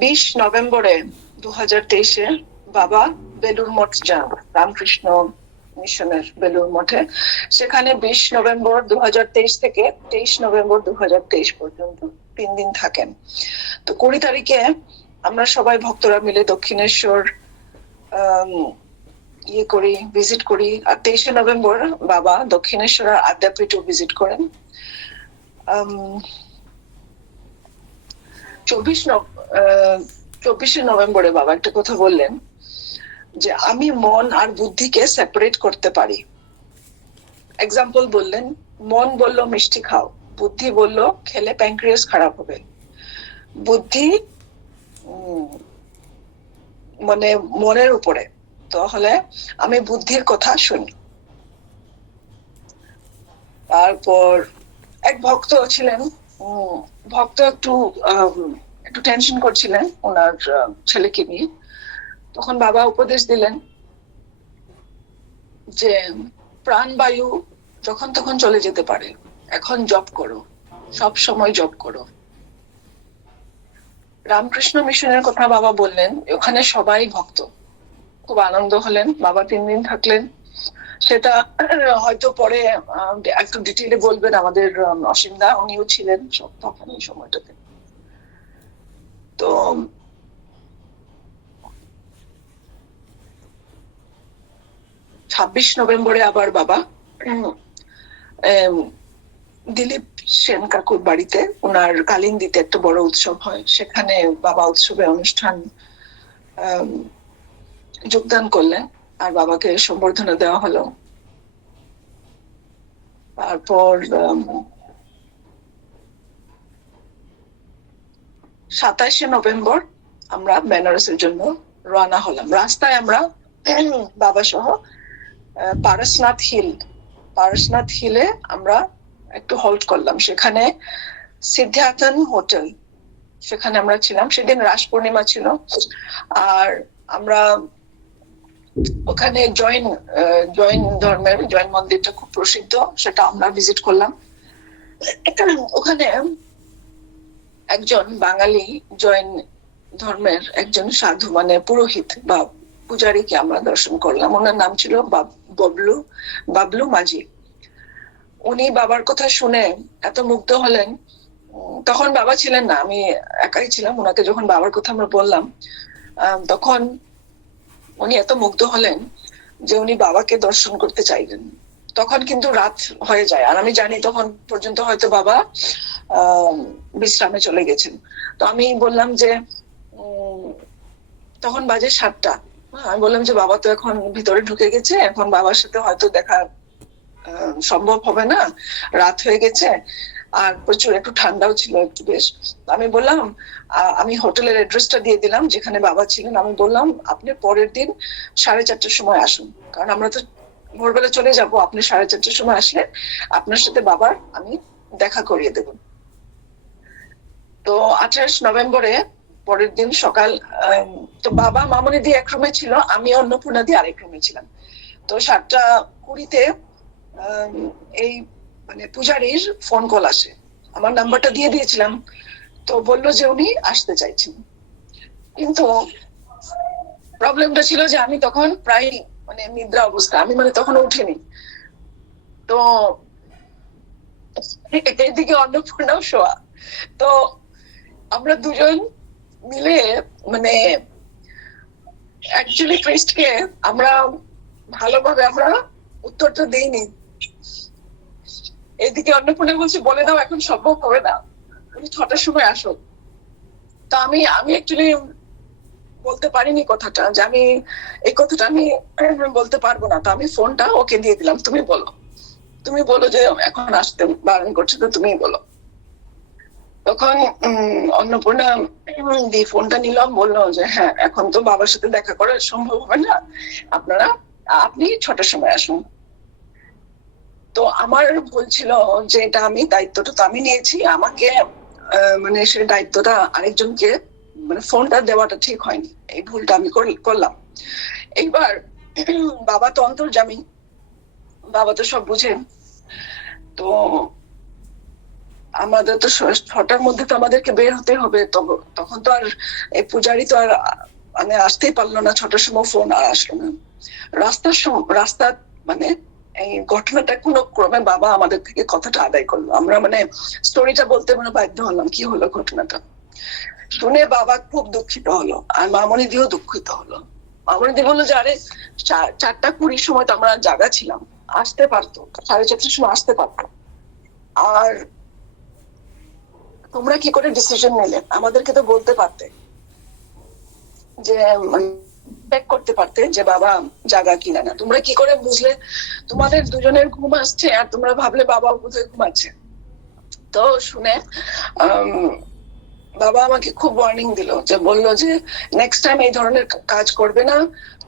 বিশ নভেম্বরে দু হাজার তেইশে বাবা বেলুর মঠ যান, রামকৃষ্ণ মিশনের বেলুর মঠে। সেখানে বিশ নভেম্বর দু হাজার তেইশ থেকে তেইশ নভেম্বর দু হাজার তেইশ পর্যন্ত তিন দিন থাকেন। তো কুড়ি তারিখে আমরা সবাই ভক্তরা মিলে দক্ষিণেশ্বর ইয়ে করি, ভিজিট করি। আর তেইশে নভেম্বর বাবা দক্ষিণেশ্বর আর আদ্যাপীঠও ভিজিট করেন। চব্বিশ চব্বিশে নভেম্বরে বাবা একটা কথা বললেন যে আমি মন আর বুদ্ধিকে সেপারেট করতে পারি। এক্সাম্পল বললেন, মন বলল মিষ্টি খাও, বুদ্ধি বলল খেলে প্যাঙ্ক্রিয়াস খারাপ হবে। বুদ্ধি মানে মনের উপরে। তাহলে আমি বুদ্ধির কথা শুনি। তারপর এক ভক্ত ছিলেন ভক্ত একটু একটু টেনশন করছিলেন ওনার ছেলেকে নিয়ে। তখন বাবা উপদেশ দিলেন যে, প্রাণবায়ু যখন তখন চলে যেতে পারে। এখন জব করো, সব সময় জব করো। রামকৃষ্ণ মিশনের কথা বাবা বললেন, ওখানে সবাই ভক্ত। খুব আনন্দ হলেন, বাবা তিন দিন থাকলেন। সেটা হয়তো পরে একটু ডিটেলে বলবেন আমাদের আহ, অসীম দা উনিও ছিলেন সব তখন এই সময়টাতে। তো ছাব্বিশ নভেম্বরে আবার বাবা দিলীপ সেন কাকুর বাড়িতে ওনার কালিন্দিতে একটা বড় উৎসব হয়। সেখানে বাবা উৎসবে অনুষ্ঠান যোগদান করলেন। আর বাবাকে সম্বর্ধনা দেওয়া হলো। তারপর সাতাশে নভেম্বর আমরা বেনারসের জন্য রওনা হলাম। রাস্তায় আমরা বাবা সহ পারসনাথ হিল, পারসনাথ হিলে আমরা একটু হল্ট করলাম। সেখানে সিদ্ধার্থন হোটেল সেখানে আমরা ছিলাম। সেদিন রাস পূর্ণিমা ছিল। আর আমরা ওখানে আহ, জৈন ধর্মের জৈন মন্দিরটা খুব প্রসিদ্ধ সেটা আমরা ভিজিট করলাম। ওখানে একজন বাঙালি জৈন ধর্মের একজন সাধু মানে পুরোহিত বা পূজারীকে আমরা দর্শন করলাম। ওনার নাম ছিল বাব- ববলু বাবলু মাঝি। উনি বাবার কথা শুনে এত মুগ্ধ হলেন। তখন বাবা ছিলেন না আমি একাই ছিলাম। ওনাকে যখন বাবার কথা আমরা বললাম তখন উনি এত মুগ্ধ হলেন যে উনি বাবাকে দর্শন করতে চাইলেন। তখন কিন্তু রাত হয়ে যায়। আর আমি জানি তখন পর্যন্ত হয়তো বাবা বিশ্রামে চলে গেছেন। তো আমি বললাম যে তখন বাজে সাতটা। হ্যাঁ, আমি বললাম যে বাবা তো এখন ভিতরে ঢুকে গেছে। এখন বাবার সাথে হয়তো দেখা সম্ভব হবে না। রাত হয়ে গেছে। আর প্রচুর, একটু ঠান্ডাও ছিল একটু বেশ। আমি বললাম আমি হোটেলের অ্যাড্রেসটা দিয়ে দিলাম, যেখানে বাবা ছিলেন। আমি বললাম, আপনি পরের দিন সাড়ে চারটার সময় আসুন। কারণ আমরা তো ভোরবেলা চলে যাব, আপনি সাড়ে চারটার সময় আসলে আপনার সাথে বাবার আমি দেখা করিয়ে দেব। তো আঠাশ নভেম্বরে পরের দিন সকাল তো বাবা মামনি দিয়ে এক রুমে ছিল, আমি অন্নপূর্ণা দিয়ে আরেক রুমে ছিলাম। তো সাতটা কুড়িতে এই মানে পূজারীর ফোন কল আসে। আমার নাম্বারটা দিয়ে দিয়েছিলাম। তো বলল যে উনি আসতে চাইছেন। কিন্তু প্রবলেমটা ছিল যে আমি তখন প্রায় মানে নিদ্রা অবস্থা। আমি মানে তখন উঠিনি। তো এদিকে অন্নপূর্ণাও শোয়া। তো আমরা দুজন মিলে মানে অ্যাকচুয়ালি প্রিস্টকে আমরা ভালোভাবে আমরা উত্তর তো দেইনি। এদিকে অন্নপূর্ণা বলছে, বলে দাও, এখন সম্ভব হবে না। তুমি ছটার সময় আসো। তো আমি আমি অ্যাকচুয়ালি বলতে পারিনি কথাটা, যে আমি, এই কথাটা আমি বলতে পারব না। তো আমি ফোনটা ওকে দিয়ে দিলাম, তুমি বলো। তুমি বলো যে, এখন আসতে বারণ করছে তো তুমি বলো। তখন অন্নপূর্ণা দিয়ে ফোনটা নিলাম বলল যে হ্যাঁ এখন তো বাবার সাথে দেখা করা সম্ভব হবে না। আপনারা, আপনি ছটার সময় আসুন। তো আমার ভুল ছিল যে, এটা আমি, দায়িত্বটা তো আমি নিয়েছি। আমাকে মানে সে দায়িত্বটা আরেকজনকে মানে ফোনটা দেওয়াটা ঠিক হয়নি। এই ভুলটা আমি করলাম। এইবার বাবা তো অন্তর্জামী। বাবা তো সব বুঝেন তো আমাদের তো ছটার মধ্যে তো আমাদেরকে বের হতে হবে। তখন তো আর এই পূজারি তো আর মানে আসতেই পারল না। ছটার সময় ফোন আর আসলো না। রাস্তার রাস্তা মানে এই ঘটনাটা কোনো ক্রমে বাবা আমাদের থেকে কথাটা আদায় করল। আমরা মানে স্টোরিটা বলতে মানে বাধ্য হলাম, কি হলো ঘটনাটা? শুনে বাবা খুব দুঃখিত হলো, আর মামনি দিও দুঃখিত হলো। মামনি দি বলল যে, আরে চারটা কুড়ির সময় তো আমরা জায়গা ছিলাম, আসতে পারতো, সাড়ে চারটার সময় আসতে পারতো। আর তোমরা কি করে ডিসিশন নিলে? আমাদেরকে তো বলতে পারতে যে চেক করতে যে, বাবা, জাগা কিনা না। তোমরা কি করে বুঝলে? তোমাদের দুজনের ঘুম আসছে আর তোমরা ভাবলে বাবা বোধহয় ঘুমাচ্ছে। তো শুনে বাবা আমাকে খুব ওয়ার্নিং দিল যে, বলল যে নেক্সট টাইম এই ধরনের কাজ করবে না।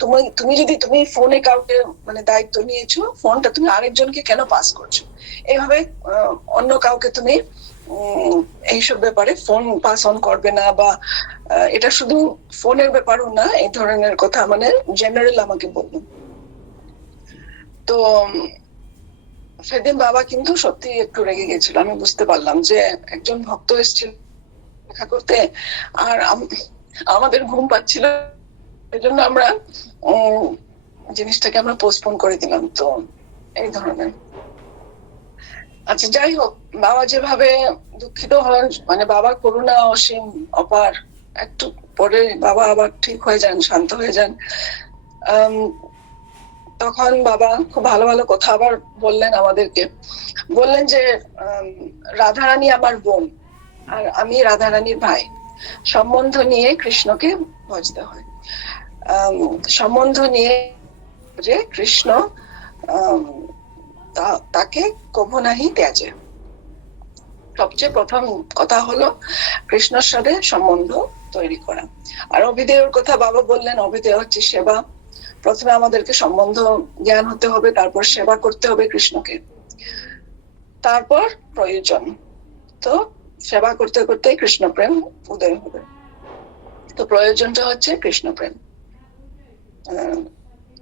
তুমি তুমি যদি, তুমি ফোনে কাউকে মানে দায়িত্ব নিয়েছো ফোনটা তুমি আরেকজনকে কেন পাস করছ? এইভাবে অন্য কাউকে তুমি এইসব ব্যাপারে ফোন পাস অন করবে না বা এটা শুধু ফোনের ব্যাপারও না, এই ধরনের কথা মানে জেনারেল আমাকে বলল। তো, সেদিন বাবা কিন্তু সত্যি একটু রেগে গেছিল। আমি বুঝতে পারলাম যে একজন ভক্ত এসেছিল দেখা করতে আর আম- আমাদের ঘুম পাচ্ছিল এই জন্য আমরা জিনিসটাকে আমরা পোস্টপোন করে দিলাম। তো, এই ধরনের। আচ্ছা যাই হোক বাবা যেভাবে দুঃখিত হন মানে বাবার করুণা অসীম, অপার, একটু পরে বাবা আবার ঠিক হয়ে যান, শান্ত হয়ে যান। তখন বাবা খুব ভালো ভালো কথা আবার বললেন আমাদেরকে। বললেন যে রাধারানী আমার বোন, আর আমি রাধারানীর ভাই। সম্বন্ধ নিয়ে কৃষ্ণকে ভজতে হয়। সম্বন্ধ নিয়ে যে কৃষ্ণ তাকে কভু নাহি ত্যাজে সবচেয়ে প্রথম কথা হলো কৃষ্ণর সাথে সম্বন্ধ তৈরি করা। আর অভিদেয়র কথা বাবা বললেন, অভিদেয় হচ্ছে সেবা। প্রথমে আমাদেরকে সম্বন্ধ জ্ঞান হতে হবে, তারপর সেবা করতে হবে কৃষ্ণকে। তারপর প্রয়োজন। তো সেবা করতে করতে কৃষ্ণ প্রেম উদয় হবে। তো প্রয়োজনটা হচ্ছে কৃষ্ণ প্রেম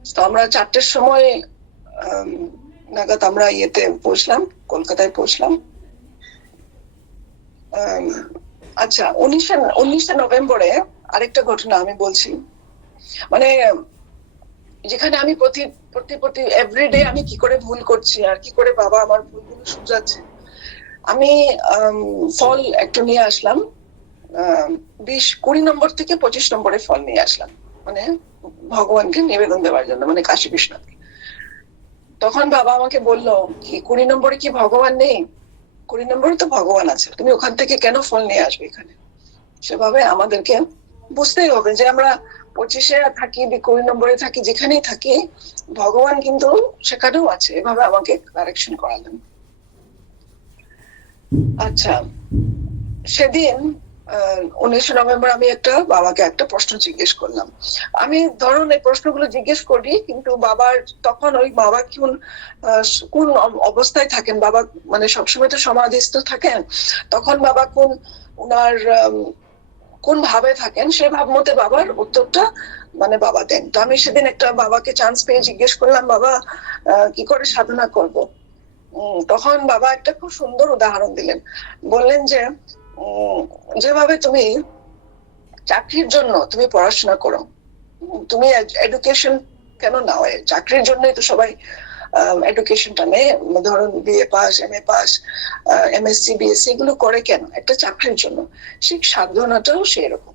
তো আমরা চারটের সময় নাগাদ আমরা ইয়েতে পৌঁছলাম, কলকাতায় পৌঁছলাম। আচ্ছা উনিশে উনিশে নভেম্বরে আরেকটা ঘটনা আমি বলছি। মানে যেখানে আমি প্রতি প্রতি প্রতি এভরিডে আমি কি করে ভুল করছি আর কি করে বাবা আমার ভুলগুলো শুধরাচ্ছে, আমি ফল একটু নিয়ে আসলাম। বিশ, কুড়ি নম্বর থেকে পঁচিশ নম্বরে ফল নিয়ে আসলাম। মানে ভগবানকে নিবেদন দেওয়ার জন্য মানে কাশী বিশ্বনাথকে তখন বাবা আমাকে বলল, কি, কুড়ি নম্বরে কি ভগবান নেই? কুড়ি নম্বরে তো ভগবান আছে। তুমি ওখান থেকে কেন ফল নিয়ে আসবে এখানে? সেভাবে আমাদেরকে বুঝতেই হবে যে আমরা পঁচিশে থাকি কুড়ি নম্বরে থাকি, যেখানেই থাকি, ভগবান কিন্তু সেখানেও আছে। এভাবে আমাকে কারেকশন করালেন। আচ্ছা সেদিন উনিশে নভেম্বর আমি একটা বাবাকে একটা প্রশ্ন জিজ্ঞেস করলাম। আমি ধরুন এই প্রশ্নগুলো জিজ্ঞেস করি, কিন্তু বাবার তখন ওই বাবা কোন কোন অবস্থায় থাকেন? বাবা মানে সবসময় তো সমাধিস্থ থাকেন। তখন বাবা কোন উনার কোন ভাবে থাকেন, সে ভাব মতে বাবার উত্তরটা মানে বাবা দেন। তো আমি সেদিন একটা বাবাকে চান্স পেয়ে জিজ্ঞেস করলাম, বাবা কি করে সাধনা করব? তখন বাবা একটা খুব সুন্দর উদাহরণ দিলেন। বললেন যে যেভাবে তুমি চাকরির জন্য তুমি পড়াশোনা করো তুমি এডুকেশন কেন না এই চাকরির জন্যই তো সবাই এডুকেশনটা নেই ধরুন BA pass M A pass MSc BSc এগুলো করে কেন? একটা চাকরির জন্য। সেই সাধনাটাও সেরকম।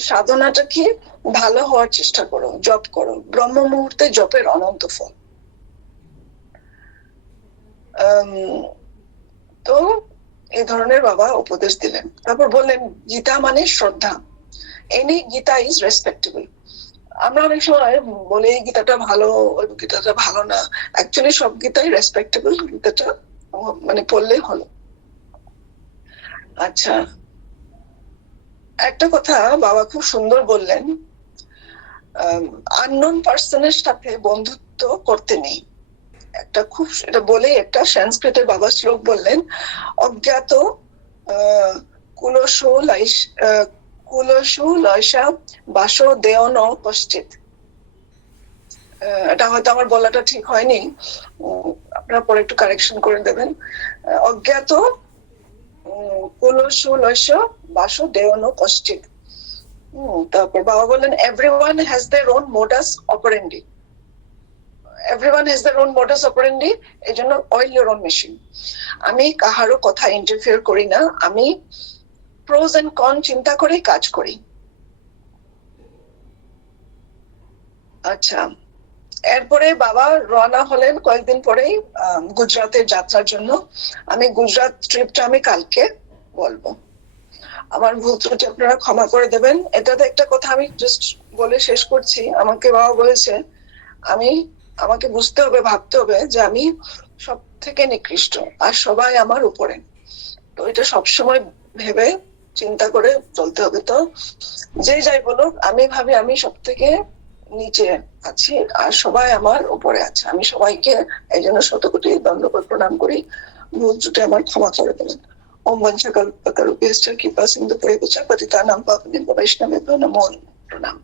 সাধনাটা কি? ভালো হওয়ার চেষ্টা করো জব করো। ব্রহ্ম মুহূর্তে জপের অনন্ত ফল। তো এই ধরনের বাবা উপদেশ দিলেন। তারপর বললেন, গীতা মানে শ্রদ্ধা। এনি গীতা ইজ রেসপেক্টেবল আমরা অনেক সময় বলে এই গীতাটা ভালো, ওই গীতাটা ভালো না। অ্যাকচুয়ালি সব গীতাই রেসপেক্টেবল গীতাটা মানে পড়লে হলো আচ্ছা। একটা কথা বাবা খুব সুন্দর বললেন আননোন পার্সনের সাথে বন্ধুত্ব করতে নেই। একটা খুব এটা বলে একটা সংস্কৃতের বাবা শ্লোক বললেন অজ্ঞাত কুলসু লাইস কুলসু লয়সা বাস দেয়ন পশ্চিত। আহ, এটা হয়তো আমার বলাটা ঠিক হয়নি। আপনারা পরে একটু কারেকশন করে দেবেন। অজ্ঞাত কুলসুলস বাসু দেওয়ানো কষ্টিক তারপর বাবা বললেন everyone has their own modus operandi everyone has their own modus operandi এই জন্য অয়েল ইউর ওন মেশিন আমি কাহারও কথা ইন্টারফিয়ার করি না, আমি প্রোজ এন্ড কন চিন্তা করেই কাজ করি। আচ্ছা এরপরে বাবা রওনা হলেন কয়েকদিন পরেই গুজরাতের যাত্রার জন্য। আমি গুজরাট ট্রিপটা আমি কালকে বলব। আমার ভুল ত্রুটি আপনারা ক্ষমা করে দেবেন। এটাতে একটা কথা আমি জাস্ট বলে শেষ করছি। আমাকে বাবা বলেছে, আমি আমাকে বুঝতে হবে, ভাবতে হবে যে আমি সব থেকে নিকৃষ্ট আর সবাই আমার উপরে। তো এটা সবসময় ভেবে চিন্তা করে চলতে হবে। তো যে যাই বলুক, আমি ভাবি আমি সব থেকে নিচে আছি আর সবাই আমার উপরে আছে। আমি সবাইকে এই জন্য শতকোটি দণ্ডকর প্রণাম করি। ভুল জুটে আমার ক্ষমা করে দেবেন। ওম বঞ্চকল্পকরূপেশ্চ কৃপা সিন্ধু পরিবচ পতিতানাং পাবনিম বৈষ্ণবে নমো প্রণাম।